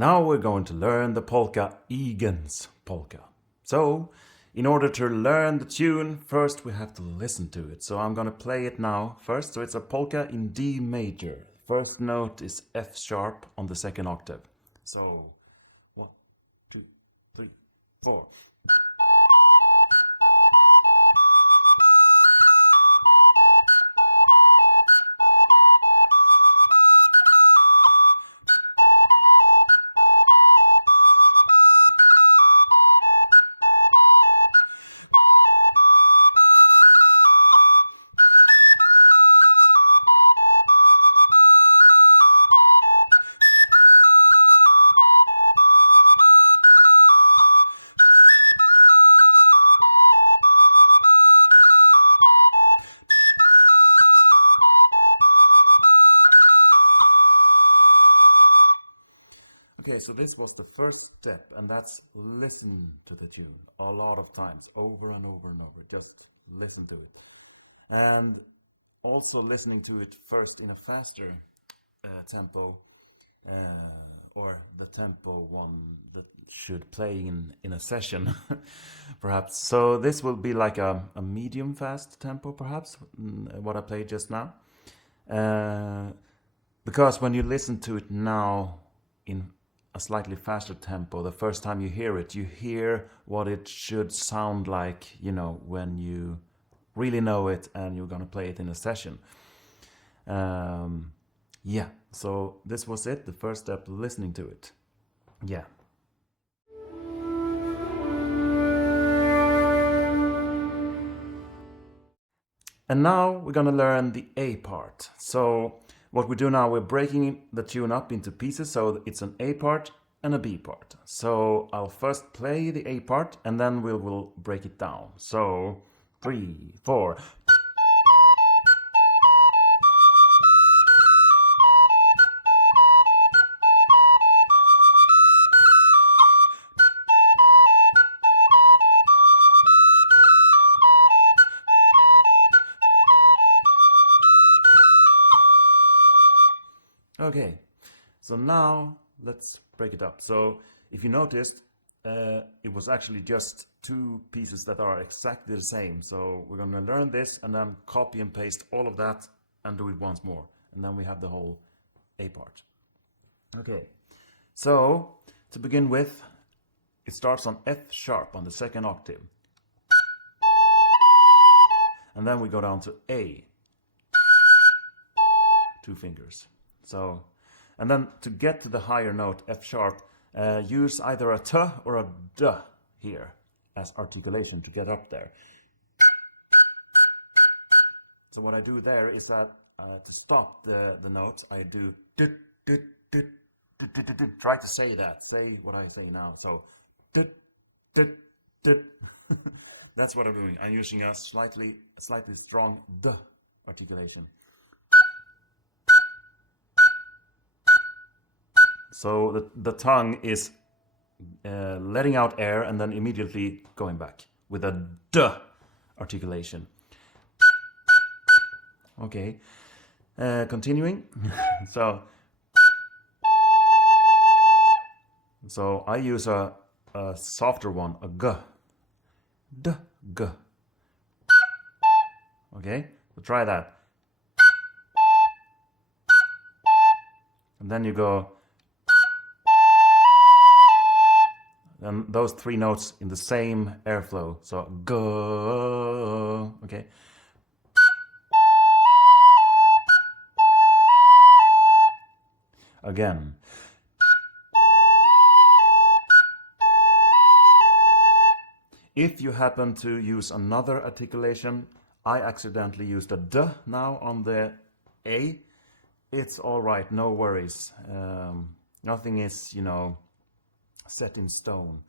Now we're going to learn the polka Egan's polka. So, in order to learn the tune, first we have to listen to it. So I'm going to play it now first. So it's a polka in D major. First note is F sharp on the second octave. So 1, 2, 3, 4. Okay, so this was the first step, and that's listen to the tune a lot of times, over and over and over. Just listen to it. And also listening to it first in a faster tempo, or the tempo one that should play in a session, perhaps. So this will be like a medium fast tempo, perhaps, what I played just now. Because when you listen to it now in a slightly faster tempo, the first time you hear it, you hear what it should sound like, you know, when you really know it and you're gonna play it in a session. Yeah, so this was it, the first step, listening to it. Yeah. And now we're gonna learn the A part. So what we do now, we're breaking the tune up into pieces, so it's an A part and a B part. So I'll first play the A part and then we'll break it down. So 3, 4. Okay, so now let's break it up. So if you noticed, it was actually just two pieces that are exactly the same. So we're going to learn this and then copy and paste all of that and do it once more. And then we have the whole A part. Okay, so to begin with, it starts on F sharp on the second octave. And then we go down to A. 2 fingers. So, and then to get to the higher note, F sharp, use either a T or a D here as articulation to get up there. So what I do there is that to stop the notes, I do try to say that. Say what I say now. So that's what I'm doing. I'm using a slightly strong D articulation. So the tongue is letting out air and then immediately going back with a D articulation. Okay, continuing. So I use a softer one, a G. D, G. Okay, so try that. And then you go. And those 3 notes in the same airflow. So go, okay. Again. If you happen to use another articulation, I accidentally used a D now on the A. It's all right, no worries. Nothing is, you know, set in stone.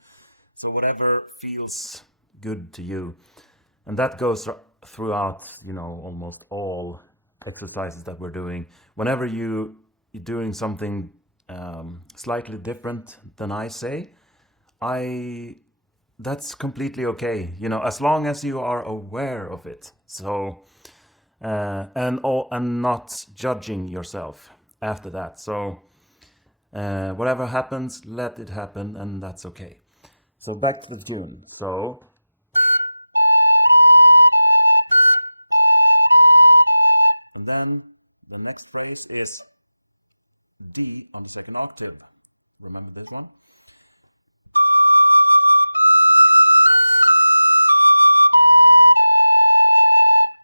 So whatever feels good to you. And that goes throughout, you know, almost all exercises that we're doing. Whenever you're doing something slightly different than I say, that's completely okay, you know, as long as you are aware of it. So and not judging yourself after that. So Whatever happens, let it happen, and that's okay. So back to the tune. So and then the next phrase is D on the second octave. Remember this one?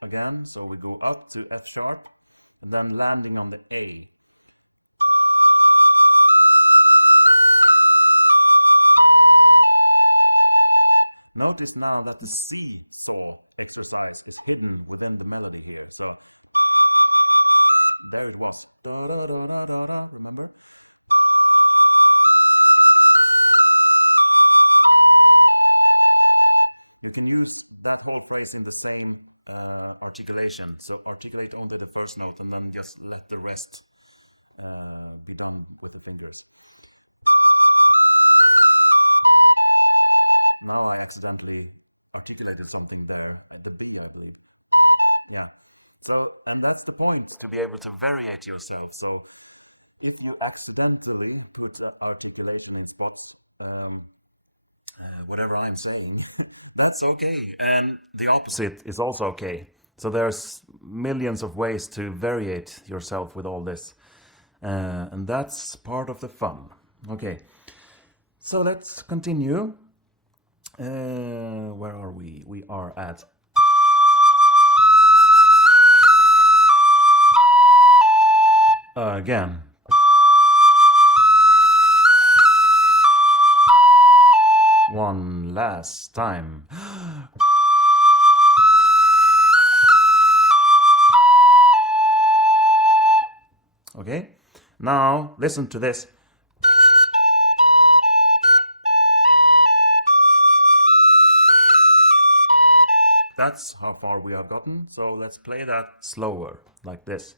Again, so we go up to F sharp, and then landing on the A. Notice now that the C4 exercise is hidden within the melody here. So there it was. Remember? You can use that whole phrase in the same articulation. So articulate only the first note and then just let the rest be done with the fingers. Now I accidentally articulated something there at the B, I believe. Yeah. So, and that's the point, to be able to variate yourself. So if you accidentally put articulation in spots, whatever I'm saying, that's okay. And the opposite is also okay. So there's millions of ways to variate yourself with all this. And that's part of the fun. Okay. So let's continue. Where are we? We are at again. One last time. Okay, now listen to this. That's how far we have gotten, so let's play that slower, like this.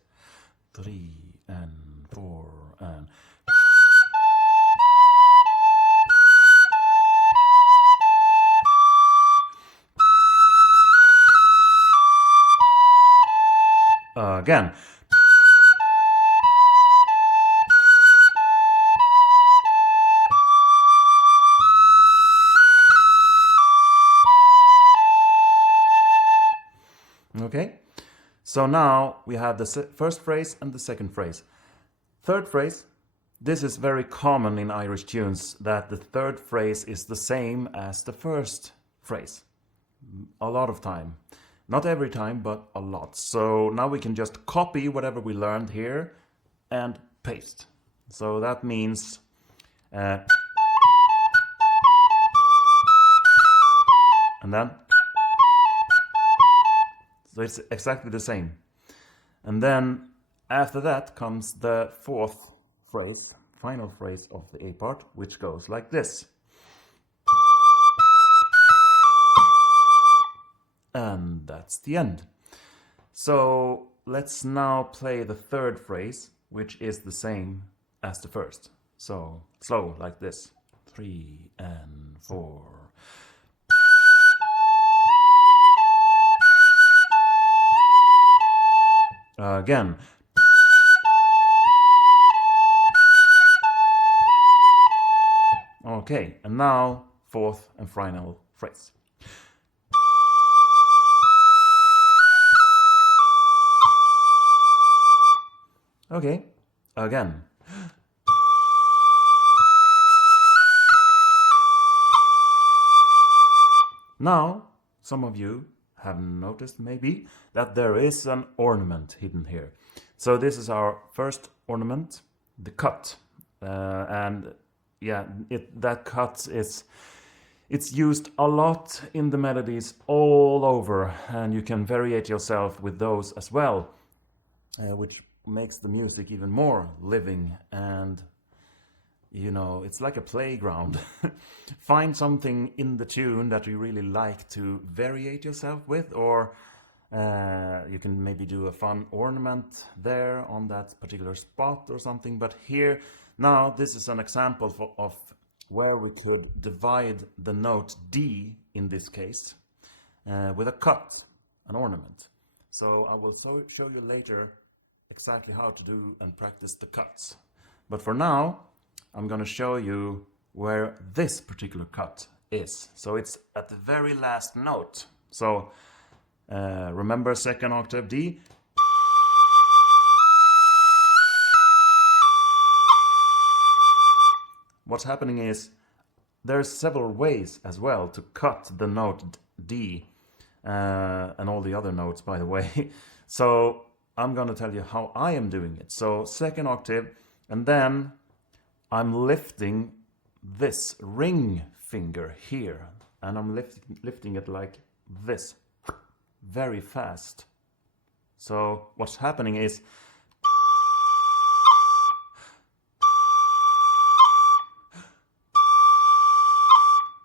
3 and 4 and... Again. Okay, so now we have the first phrase and the second phrase. Third phrase, this is very common in Irish tunes, that the third phrase is the same as the first phrase. A lot of time. Not every time, but a lot. So now we can just copy whatever we learned here and paste. So that means and then so it's exactly the same. And then after that comes the fourth phrase, final phrase of the A part, which goes like this. And that's the end. So let's now play the third phrase, which is the same as the first. So slow, like this. 3 and 4. Again. Okay, and now fourth and final phrase. Okay, again. Now, some of you have noticed maybe that there is an ornament hidden here. So this is our first ornament, the cut. And yeah, that cut it's used a lot in the melodies all over, and you can variate yourself with those as well, which makes the music even more living, and you know, it's like a playground. Find something in the tune that you really like to variate yourself with, or you can maybe do a fun ornament there on that particular spot or something. But here, now, this is an example of where we could divide the note D, in this case, with a cut, an ornament. So I will show you later exactly how to do and practice the cuts. But for now, I'm gonna show you where this particular cut is. So it's at the very last note. So remember second octave D? What's happening is there's several ways as well to cut the note D and all the other notes, by the way. So I'm gonna tell you how I am doing it. So second octave, and then I'm lifting this ring finger here, and I'm lifting it like this, very fast. So what's happening is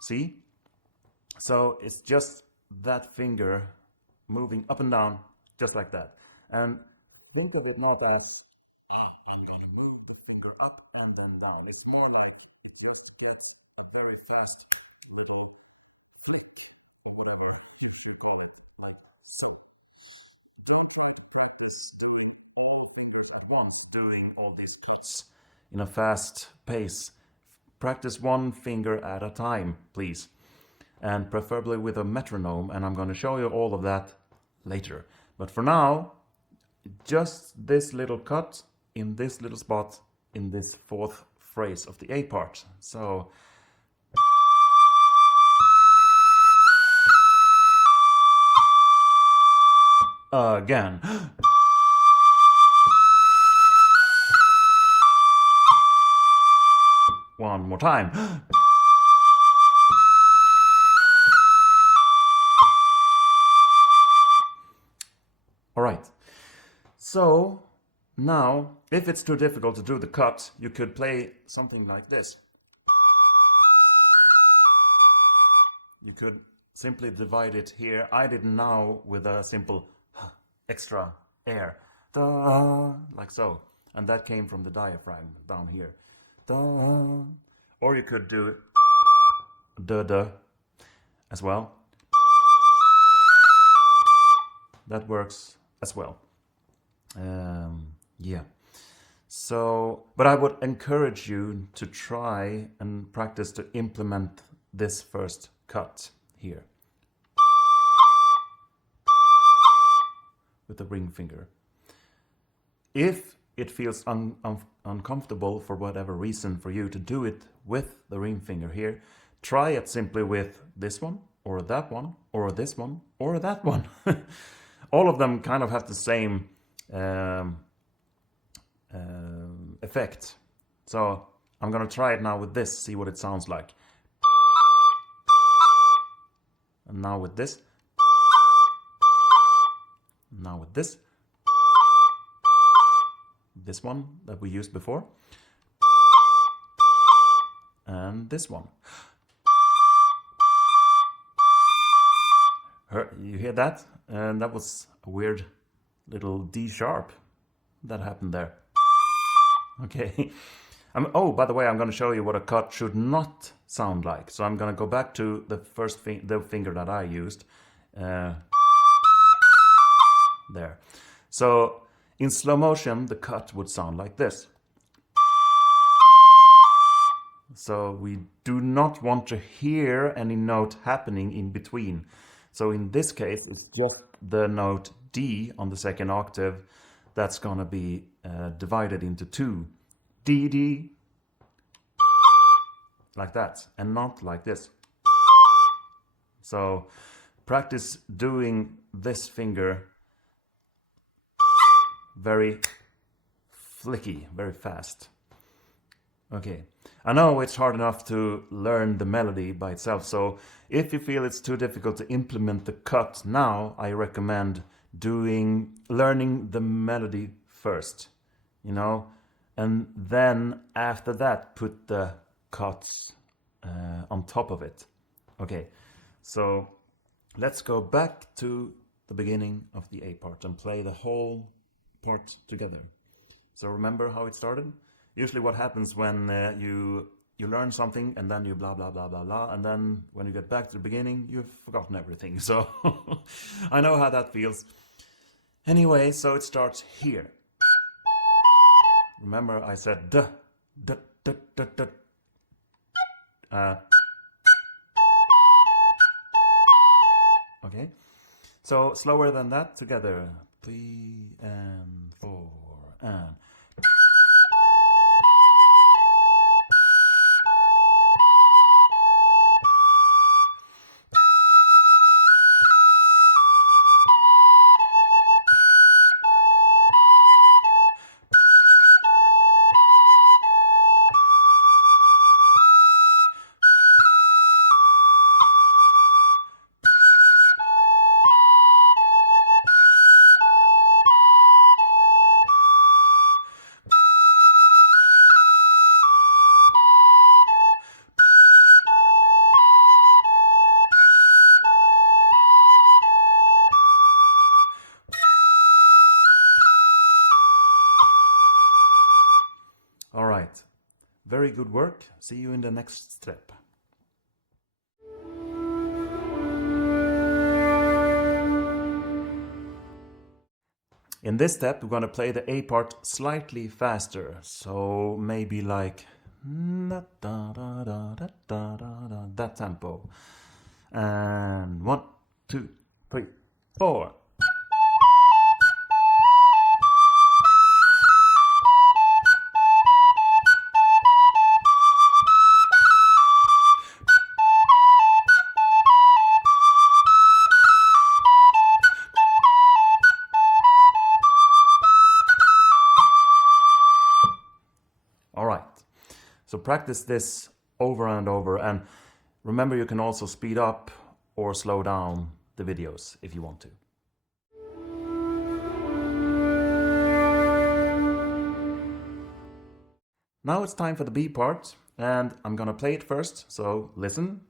see? So it's just that finger moving up and down, just like that. And think of it not as, I'm gonna move the finger up and then down. It's more like you just get a very fast little flick, or whatever you call it, like doing all these beats in a fast pace. Practice one finger at a time, please, and preferably with a metronome, and I'm going to show you all of that later. But for now, just this little cut in this little spot in this fourth phrase of the A part. So again. One more time. All right. So now, if it's too difficult to do the cut, you could play something like this. You could simply divide it here. I did now with a simple extra air. Da, like so. And that came from the diaphragm down here. Da. Or you could do da as well. That works as well. Yeah. So, but I would encourage you to try and practice to implement this first cut here with the ring finger. If it feels uncomfortable for whatever reason for you to do it with the ring finger here, try it simply with this one, or that one, or this one, or that one. All of them kind of have the same effect. So I'm gonna try it now with this, see what it sounds like. And now with this. Now with this. This one that we used before. And this one. You hear that? And that was a weird little D sharp that happened there. Okay. Oh, by the way, I'm going to show you what a cut should not sound like. So I'm going to go back to the first the finger that I used. There. So in slow motion, the cut would sound like this. So we do not want to hear any note happening in between. So in this case, it's just the note D on the second octave that's going to be divided into two. D, D, like that, and not like this. So practice doing this finger very flicky, very fast. Okay, I know it's hard enough to learn the melody by itself, so if you feel it's too difficult to implement the cut now, I recommend learning the melody first, you know, and then after that put the cuts on top of it. Okay, so let's go back to the beginning of the A part and play the whole part together. So remember how it started? Usually what happens when you learn something and then you blah blah blah blah blah, and then when you get back to the beginning you've forgotten everything. So I know how that feels. Anyway, so it starts here. Remember I said d, d, D, d, d. Okay, so slower than that together. 3 and 4 and. All right, very good work. See you in the next step. In this step, we're going to play the A part slightly faster. So maybe like that tempo. And 1, 2, 3, 4. All right, so practice this over and over, and remember you can also speed up or slow down the videos if you want to. Now it's time for the B part, and I'm gonna play it first, so listen.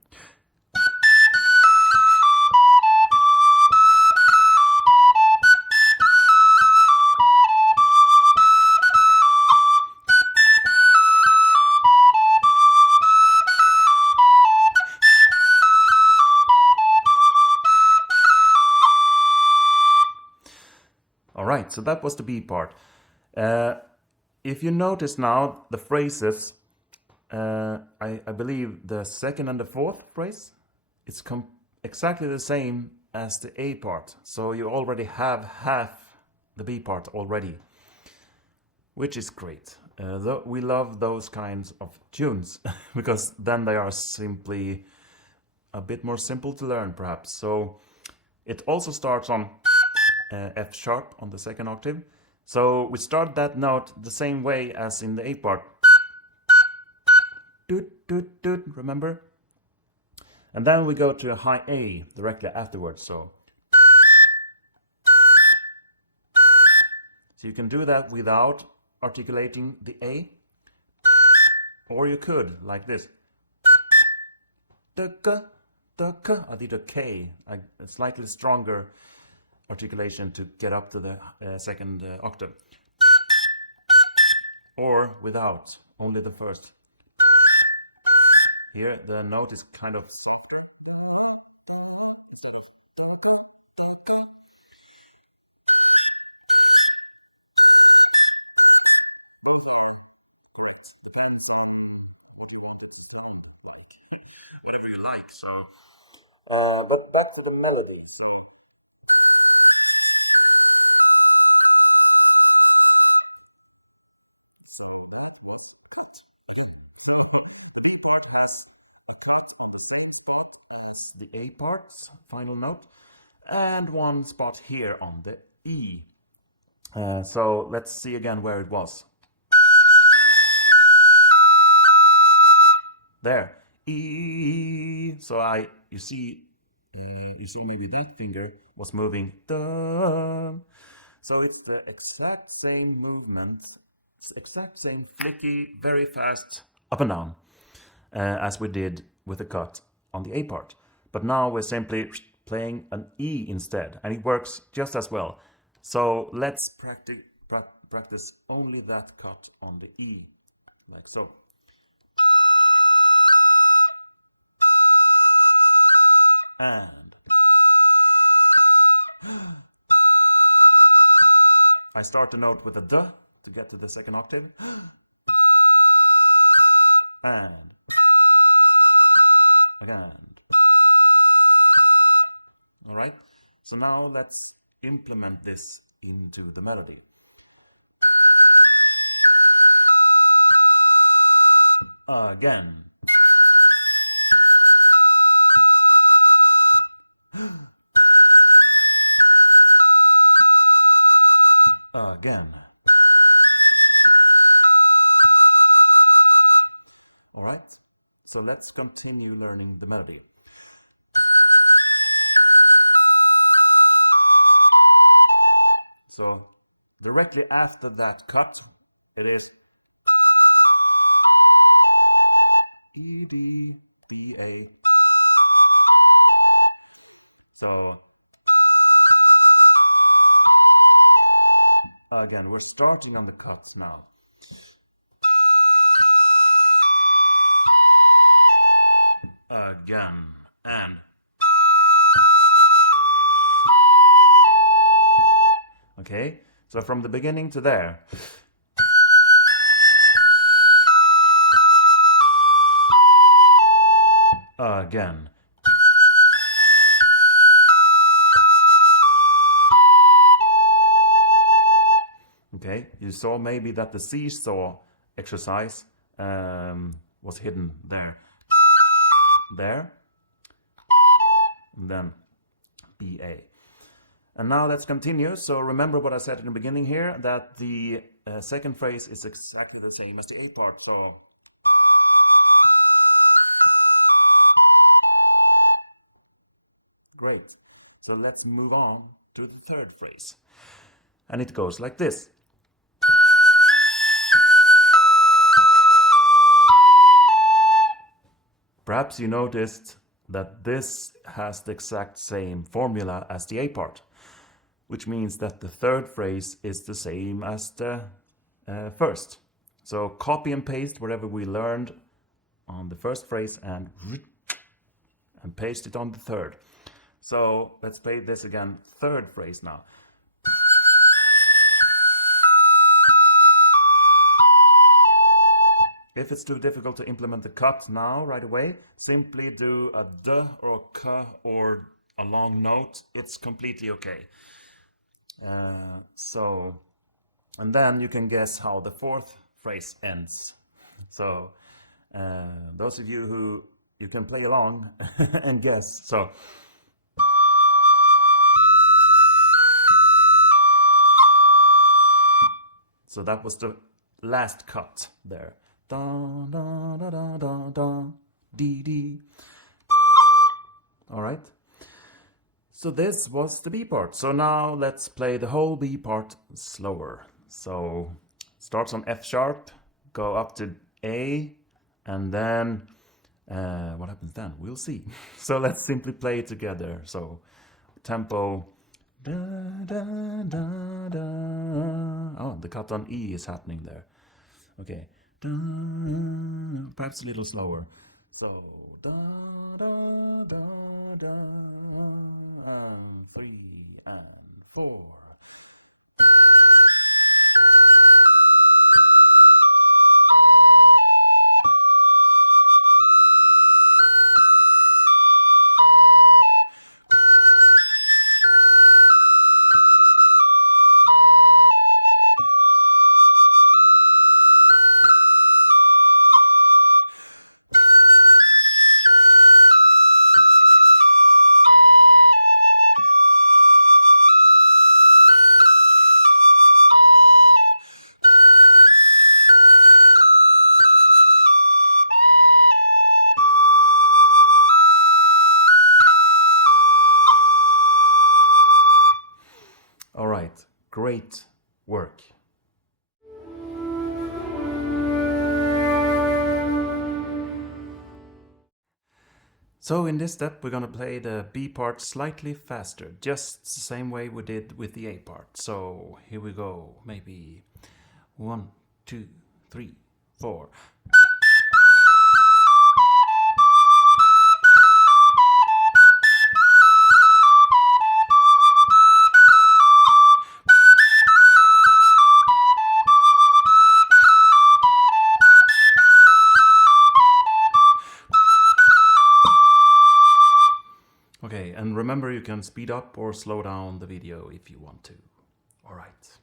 All right, so that was the B part. If you notice now the phrases, I believe the second and the fourth phrase, it's exactly the same as the A part. So you already have half the B part already, which is great. We love those kinds of tunes because then they are simply a bit more simple to learn, perhaps. So it also starts on F sharp on the second octave. So we start that note the same way as in the A part. Doot, doot, doot, remember? And then we go to a high A directly afterwards. So you can do that without articulating the A. Or you could, like this. I did a K, a slightly stronger articulation to get up to the second octave. Or without, only the first. Here the note is kind of whatever you like. So, but back to the melodies. The B part has a cut on the same spot as the A part's final note, and one spot here on the E. So let's see again where it was. There, E. So you see maybe that finger was moving. Dun. So it's the exact same movement, exact same flicky, very fast up and down as we did with the cut on the A part. But now we're simply playing an E instead, and it works just as well. So let's practice only that cut on the E, like so. And I start the note with a D to get to the second octave. and again. All right, so now let's implement this into the melody. Again. Again. All right, so let's continue learning the melody. So directly after that cut, it is E, D, B, A. So again, we're starting on the cuts now. Again, and okay, so from the beginning to there. Again. Okay, you saw maybe that the seesaw exercise was hidden there. There. And then BA. And now let's continue. So remember what I said in the beginning here, that the second phrase is exactly the same as the A part. So great. So let's move on to the third phrase. And it goes like this. Perhaps you noticed that this has the exact same formula as the A part, which means that the third phrase is the same as the first. So copy and paste whatever we learned on the first phrase and paste it on the third. So let's play this again, third phrase now. If it's too difficult to implement the cut now, right away, simply do a D or a K or a long note. It's completely okay. And then you can guess how the fourth phrase ends. So those of you who, you can play along and guess. So that was the last cut there. Da da da da da da dee dee. All right. So this was the B part. So now let's play the whole B part slower. So starts on F sharp, go up to A, and then what happens then? We'll see. So let's simply play it together. So tempo. Da, da, da, da. Oh, the cut on E is happening there. Okay. Da, perhaps a little slower. So da da da da, and 3 and 4. All right, great work. So in this step, we're going to play the B part slightly faster, just the same way we did with the A part. So here we go, maybe 1, 2, 3, 4. remember, you can speed up or slow down the video if you want to. All right.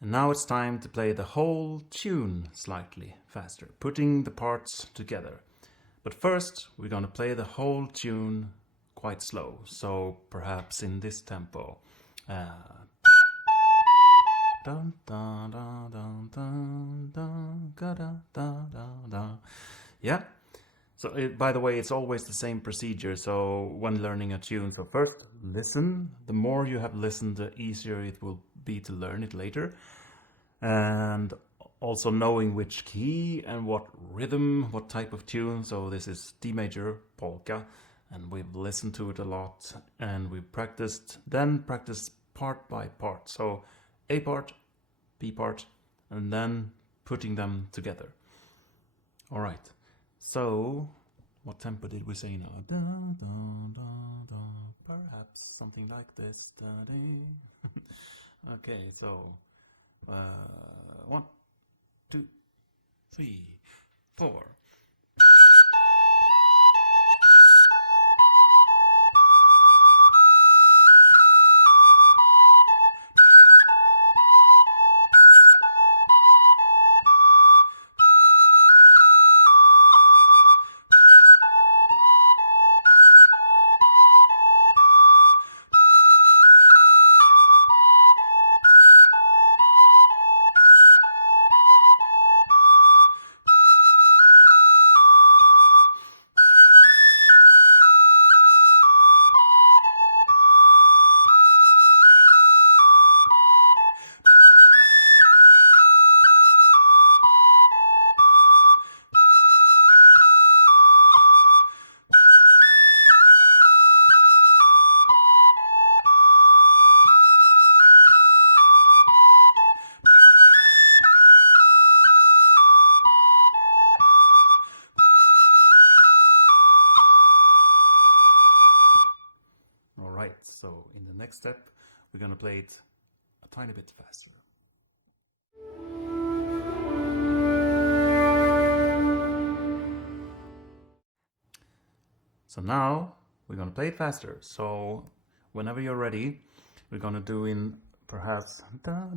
And now it's time to play the whole tune slightly faster, putting the parts together. But first, we're going to play the whole tune quite slow, so perhaps in this tempo. Dun, dun, dun, dun, dun, dun, ga, da, da, da, da. Yeah. So, by the way, it's always the same procedure. So, when learning a tune, so first listen. The more you have listened, the easier it will be to learn it later. And also knowing which key and what rhythm, what type of tune. So, this is D major polka, and we've listened to it a lot, and we've practiced, then practiced part by part. So, A part, B part, and then putting them together. All right. So, what tempo did we say now? Da, da, da, da. Perhaps something like this. Da, da. Okay, so 1, 2, 3, 4. So in the next step, we're going to play it a tiny bit faster. So now we're going to play it faster. So whenever you're ready, we're going to do in perhaps that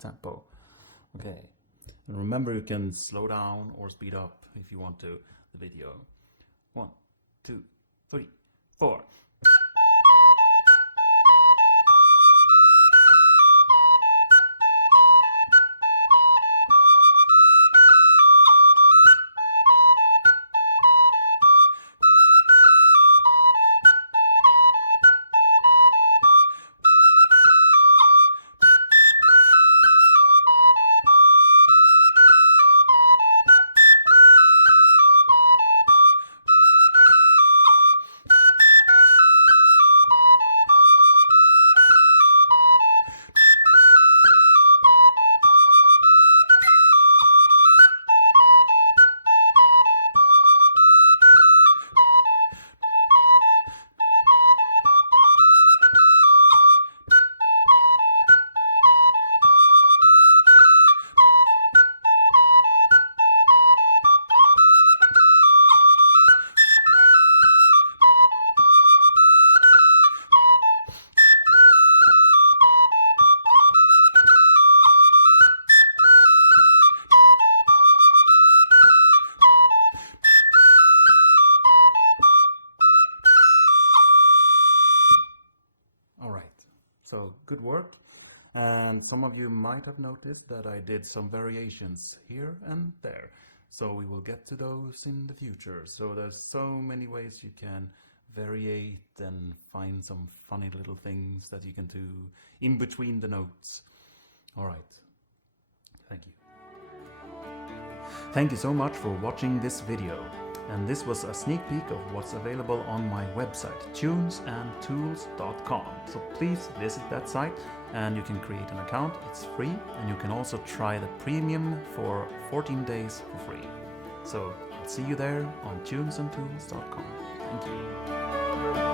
tempo. Okay. And remember, you can slow down or speed up if you want to the video. 1, 2, 3, 4. So good work. And some of you might have noticed that I did some variations here and there. So we will get to those in the future. So there's so many ways you can variate and find some funny little things that you can do in between the notes. All right. Thank you. Thank you so much for watching this video. And this was a sneak peek of what's available on my website, tunesandtools.com. So please visit that site and you can create an account. It's free, and you can also try the premium for 14 days for free. So I'll see you there on tunesandtools.com. Thank you.